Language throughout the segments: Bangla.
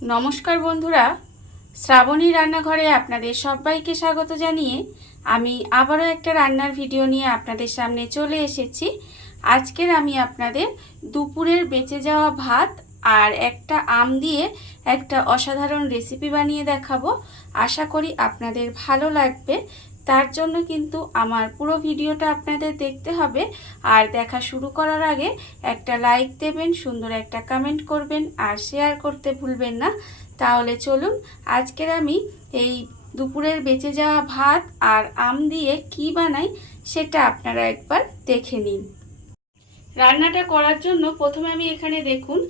নমস্কার বন্ধুরা, শ্রাবণী রান্নাঘরে আপনাদের সবাইকে স্বাগত জানিয়ে আমি আবারও একটা রান্নার ভিডিও নিয়ে আপনাদের সামনে চলে এসেছি। আজকের আমি আপনাদের দুপুরের বেঁচে যাওয়া ভাত আর একটা আম দিয়ে একটা অসাধারণ রেসিপি বানিয়ে দেখাবো। আশা করি আপনাদের ভালো লাগবে। তার জন্য কিন্তু আমার পুরো ভিডিওটা আপনাদের দেখতে হবে। আর দেখা শুরু করার আগে একটা লাইক দেবেন, সুন্দর একটা কমেন্ট করবেন আর শেয়ার করতে ভুলবেন না। তাহলে চলুন আজকের আমি এই দুপুরের বেঁচে যাওয়া ভাত আর আম দিয়ে কি বানাই সেটা আপনারা একবার দেখে নিন। রান্নাটা করার জন্য প্রথমে আমি এখানে দেখুন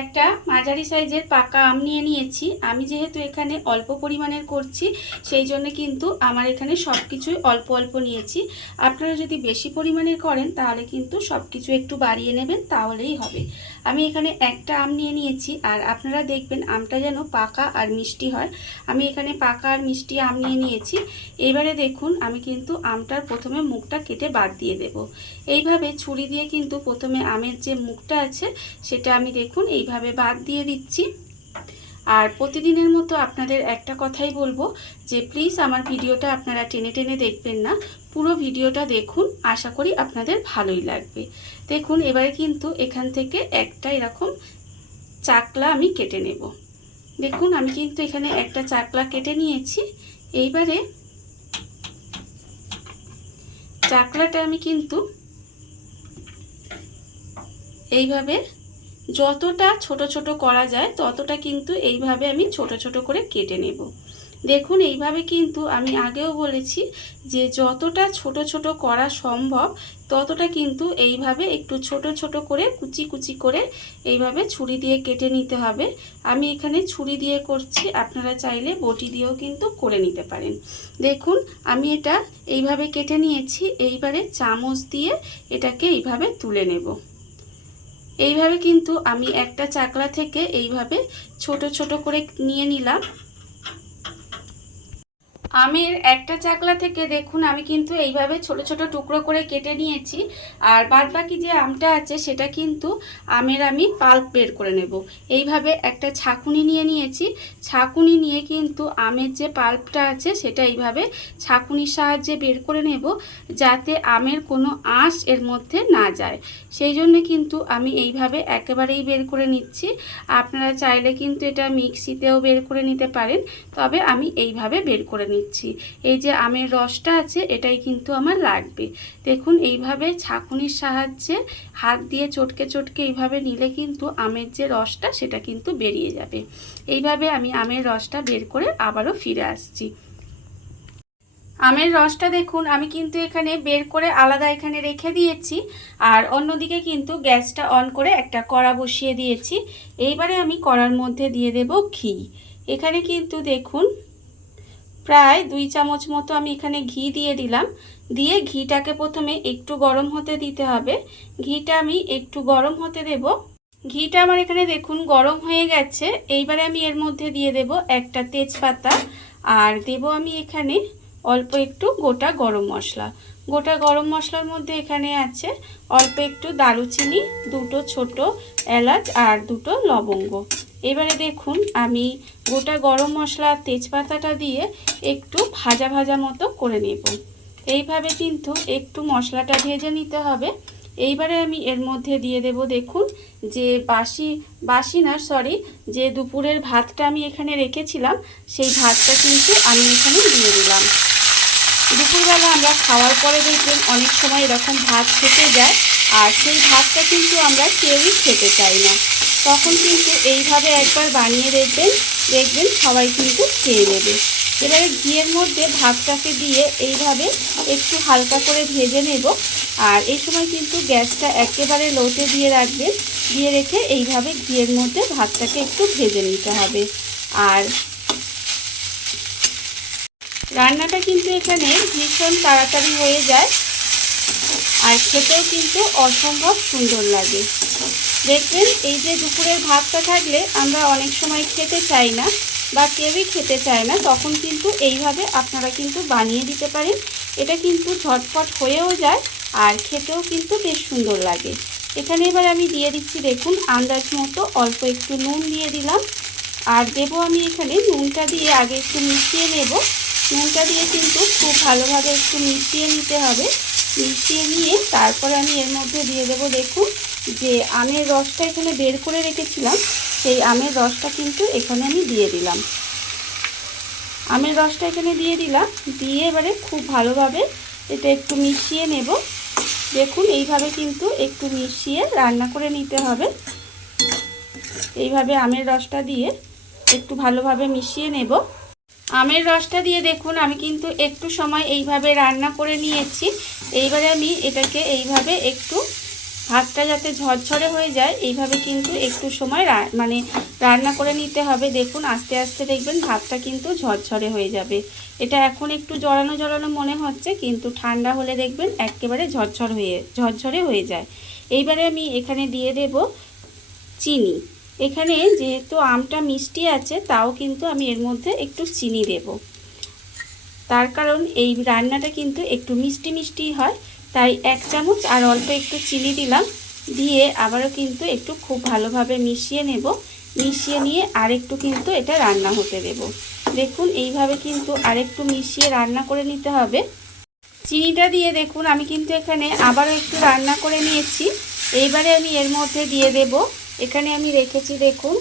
একটা মাঝারি সাইজের পাকা আম নিয়ে নিয়েছি। আমি যেহেতু এখানে অল্প পরিমাণের করছি সেই জন্য কিন্তু আমার এখানে সব কিছুই অল্প অল্প নিয়েছি। আপনারা যদি বেশি পরিমাণের করেন তাহলে কিন্তু সব কিছু একটু বাড়িয়ে নেবেন, তাহলেই হবে। আমি এখানে একটা আম নিয়ে নিয়েছি আর আপনারা দেখবেন আমটা যেন পাকা আর মিষ্টি হয়। আমি এখানে পাকা আর মিষ্টি আম নিয়ে নিয়েছি। এবারে দেখুন আমি কিন্তু আমটার প্রথমে মুখটা কেটে বাদ দিয়ে দেব। এইভাবে ছুরি দিয়ে কিন্তু প্রথমে আমের যে মুখটা আছে সেটা আমি দেখুন এইভাবে বাদ দিয়ে দিচ্ছি। আর প্রতিদিনের মতো আপনাদের একটা কথাই বলবো যে প্লিজ আমার ভিডিওটা আপনারা টেনে টেনে দেখবেন না, পুরো ভিডিওটা দেখুন, আশা করি আপনাদের ভালোই লাগবে। দেখুন এবারে কিন্তু এখান থেকে একটা এরকম চাকলা আমি কেটে নেব। দেখুন আমি কিন্তু এখানে একটা চাকলা কেটে নিয়েছি। এইবারে চাকলাটা আমি কিন্তু এইভাবে যতটা ছোট ছোট করা যায় ততটা কিন্তু এইভাবে আমি ছোট ছোট করে কেটে নেব। দেখুন এইভাবে কিন্তু আমি আগেও বলেছি যে যতটা ছোট ছোট করা সম্ভব ততটা কিন্তু এইভাবে একটু ছোট ছোট করে কুচি কুচি করে এইভাবে ছুরি দিয়ে কেটে নিতে হবে। আমি এখানে ছুরি দিয়ে করছি, আপনারা চাইলে বটি দিয়েও কিন্তু করে নিতে পারেন। দেখুন আমি এটা এইভাবে কেটে নিয়েছি। এইবারে চামচ দিয়ে এটাকে এইভাবে তুলে নেব। এইভাবে কিন্তু আমি একটা চাকলা থেকে এইভাবে ছোট ছোট করে নিয়ে নিলাম। আমের একটা চাকলা থেকে দেখুন আমি কিন্তু এইভাবে ছোট ছোট টুকরো করে কেটে নিয়েছি। আর বাদবাকি যে আমটা আছে সেটা কিন্তু আমের আমি পাল্প বের করে নেব। এইভাবে একটা ছাঁকুনি নিয়ে নিয়েছি। ছাঁকুনি নিয়ে কিন্তু আমের যে পাল্পটা আছে সেটা এইভাবে ছাঁকুনির সাহায্যে বের করে নেব, যাতে আমের কোনো আঁশ এর মধ্যে না যায়। সেই জন্য কিন্তু আমি এইভাবে একেবারেই বের করে নিচ্ছি। আপনারা চাইলে কিন্তু এটা মিক্সিতেও বের করে নিতে পারেন, তবে আমি এইভাবে বের করে নিচ্ছি। এই যে আমের রসটা আছে এটাই কিন্তু আমার লাগবে। দেখুন এইভাবে ছাঁকুনির সাহায্যে হাত দিয়ে চটকে চটকে এইভাবে নিলে কিন্তু আমের যে রসটা সেটা কিন্তু বেরিয়ে যাবে। এইভাবে আমি আমের রসটা বের করে আবারও ফিরে আসছি। আমের রসটা দেখুন আমি কিন্তু এখানে বের করে আলাদা এখানে রেখে দিয়েছি। আর অন্যদিকে কিন্তু গ্যাসটা অন করে একটা কড়া বসিয়ে দিয়েছি। এইবারে আমি কড়ার মধ্যে দিয়ে দেব ঘি। এখানে কিন্তু দেখুন প্রায় 2 চামচ মতো আমি এখানে ঘি দিয়ে দিলাম। দিয়ে ঘিটাকে প্রথমে একটু গরম হতে দিতে হবে। ঘিটা আমি একটু গরম হতে দেব। ঘিটা আমার এখানে দেখুন গরম হয়ে গেছে। এইবারে আমি এর মধ্যে দিয়ে দেব একটা তেজপাতা আর দেব আমি এখানে অল্প একটু গোটা গরম মশলা। গোটা গরম মশলার মধ্যে এখানে আছে অল্প একটু দারুচিনি, দুটো ছোট এলাচ আর দুটো লবঙ্গ। এবারে দেখুন আমি গোটা গরম মশলা তেজপাতাটা দিয়ে একটু ভাজা ভাজা মতো করে নেব। এইভাবে কিন্তু একটু মশলাটা ভেজে নিতে হবে। এইবারে আমি এর মধ্যে দিয়ে দেব দেখুন যে যে দুপুরের ভাতটা আমি এখানে রেখেছিলাম সেই ভাতটা কিন্তু আমি এখানে দিয়ে দিলাম। দুপুরবেলা আমরা খাওয়ার পরে দেখবেন অনেক সময় এরকম ভাত থেকে যায়, আর সেই ভাতটা কিন্তু আমরা কেউই খেতে চাই না। তখন কিন্তু এইভাবে একবার বানিয়ে দেখবেন সবাই কিন্তু খেয়ে নেবে। এবারে ঘিয়ের মধ্যে ভাতটাকে দিয়ে এইভাবে একটু হালকা করে ভেজে নেব। আর এই সময় কিন্তু গ্যাসটা একেবারে লোতে দিয়ে রাখবেন। দিয়ে রেখে এইভাবে ঘিয়ের মধ্যে ভাতটাকে একটু ভেজে নিতে হবে। আর রান্নাটা কিন্তু এখানে ভীষণ তাড়াতাড়ি হয়ে যায় আর খেতেও কিন্তু অসম্ভব সুন্দর লাগে। দেখবেন এই যে দুপুরের ভাতটা থাকলে আমরা অনেক সময় খেতে চাই না বা কেউই খেতে চায় না, তখন কিন্তু এইভাবে আপনারা কিন্তু বানিয়ে দিতে পারেন। এটা কিন্তু ঝটপট হয়েও যায় আর খেতেও কিন্তু বেশ সুন্দর লাগে। এখানে এবার আমি দিয়ে দিচ্ছি দেখুন আন্দাজ মতো অল্প একটু নুন দিয়ে দিলাম। আর দেবো আমি এখানে নুনটা দিয়ে আগে একটু মিশিয়ে নেব। নুনটা দিয়ে কিন্তু খুব ভালোভাবে একটু মিশিয়ে নিতে হবে। মিশিয়ে নিয়ে তারপর আমি এর মধ্যে দিয়ে দেবো, দেখুন যে আমের রসটা এখানে বের করে রেখেছিলাম, সেই আমের রসটা কিন্তু এখানে আমি দিয়ে দিলাম। আমের রসটা এখানে দিয়ে দিলাম, দিয়ে এবারে খুব ভালোভাবে এটা একটু মিশিয়ে নেব। দেখুন এইভাবে কিন্তু একটু মিশিয়ে রান্না করে নিতে হবে। এইভাবে আমের রসটা দিয়ে একটু ভালোভাবে মিশিয়ে নেব। আমের রসটা দিয়ে দেখুন আমি কিন্তু একটু সময় এইভাবে রান্না করে নিয়েছি। এইবারে আমি এটাকে এইভাবে একটু ভাতটা যাতে ঝরঝরে হয়ে যায় এইভাবে কিন্তু একটু সময় রান্না করে নিতে হবে। দেখুন আস্তে আস্তে দেখবেন ভাতটা কিন্তু ঝরঝরে হয়ে যাবে। এটা এখন একটু জড়ানো জড়ানো মনে হচ্ছে, কিন্তু ঠান্ডা হলে দেখবেন একেবারে ঝরঝরে হয়ে যায়। এইবারে আমি এখানে দিয়ে দেব চিনি। এখানে যেহেতু আমটা মিষ্টি আছে তাও কিন্তু আমি এর মধ্যে একটু চিনি দেব, তার কারণ এই রান্নাটা কিন্তু একটু মিষ্টি মিষ্টি হয়, তাই 1 চামচ আর অল্প একটু চিনি দিলাম। দিয়ে আবারও কিন্তু একটু খুব ভালোভাবে মিশিয়ে নেব। মিশিয়ে নিয়ে আরেকটু কিন্তু এটা রান্না হতে দেব। দেখুন এইভাবে কিন্তু আরেকটু মিশিয়ে রান্না করে নিতে হবে। চিনিটা দিয়ে দেখুন আমি কিন্তু এখানে আবারও একটু রান্না করে নিয়েছি। এইবারে আমি এর মধ্যে দিয়ে দেব, এখানে আমি রেখেছি দেখুন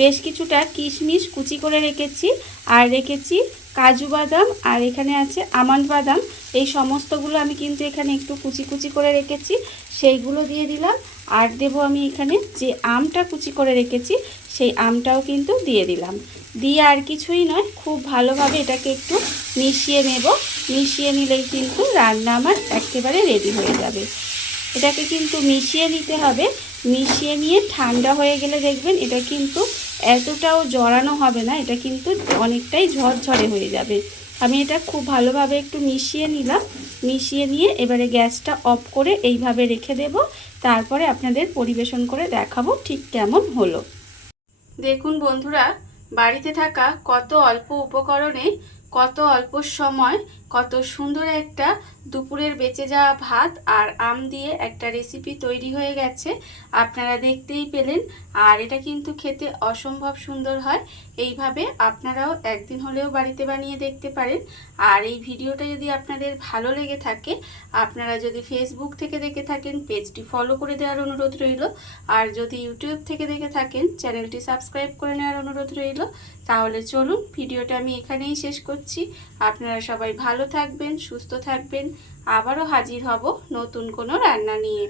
বেশ কিছুটা কিশমিশ কুচি করে রেখেছি, আর রেখেছি কাজু বাদাম, আর এখানে আছে আমন্ড বাদাম। এই সমস্তগুলো আমি কিন্তু এখানে একটু কুচি কুচি করে রেখেছি, সেইগুলো দিয়ে দিলাম। আর দেব আমি এখানে যে আমটা কুচি করে রেখেছি সেই আমটাও কিন্তু দিয়ে দিলাম। দিয়ে আর কিছুই নয়, খুব ভালোভাবে এটাকে একটু মিশিয়ে নেব। মিশিয়ে নিলেই কিন্তু রান্না আমার একেবারে রেডি হয়ে যাবে। এটাকে কিন্তু মিশিয়ে নিতে হবে। মিশিয়ে নিয়ে ঠান্ডা হয়ে গেলে দেখবেন এটা কিন্তু এতটাও জড়ানো হবে না, এটা কিন্তু অনেকটাই ঝরঝরে হয়ে যাবে। আমি এটা খুব ভালোভাবে একটু মিশিয়ে নিলাম। মিশিয়ে নিয়ে এবারে গ্যাসটা অফ করে এইভাবে রেখে দেব। তারপরে আপনাদের পরিবেশন করে দেখাবো ঠিক কেমন হলো। দেখুন বন্ধুরা, বাড়িতে থাকা কত অল্প উপকরণে কত অল্প সময় কত সুন্দর একটা দুপুরের বেঁচে যাওয়া ভাত আর আম দিয়ে একটা রেসিপি তৈরি হয়ে গেছে। আপনারা দেখতেই পেলেন, আর এটা কিন্তু খেতে অসম্ভব সুন্দর হয়। এইভাবে আপনারাও একদিন হলেও বাড়িতে বানিয়ে দেখতে পারেন। আর এই ভিডিওটা যদি আপনাদের ভালো লেগে থাকে, আপনারা যদি ফেসবুক থেকে দেখে থাকেন পেজটি ফলো করে দেওয়ার অনুরোধ রইল। আর যদি ইউটিউব থেকে দেখে থাকেন চ্যানেলটি সাবস্ক্রাইব করে নেওয়ার অনুরোধ রইল। তাহলে চলুন ভিডিওটা আমি এখানেই শেষ করছি। আপনারা সবাই ভালো থাকবেন, সুস্থ থাকবেন। আবারও হাজির হব নতুন কোনো রান্না নিয়ে।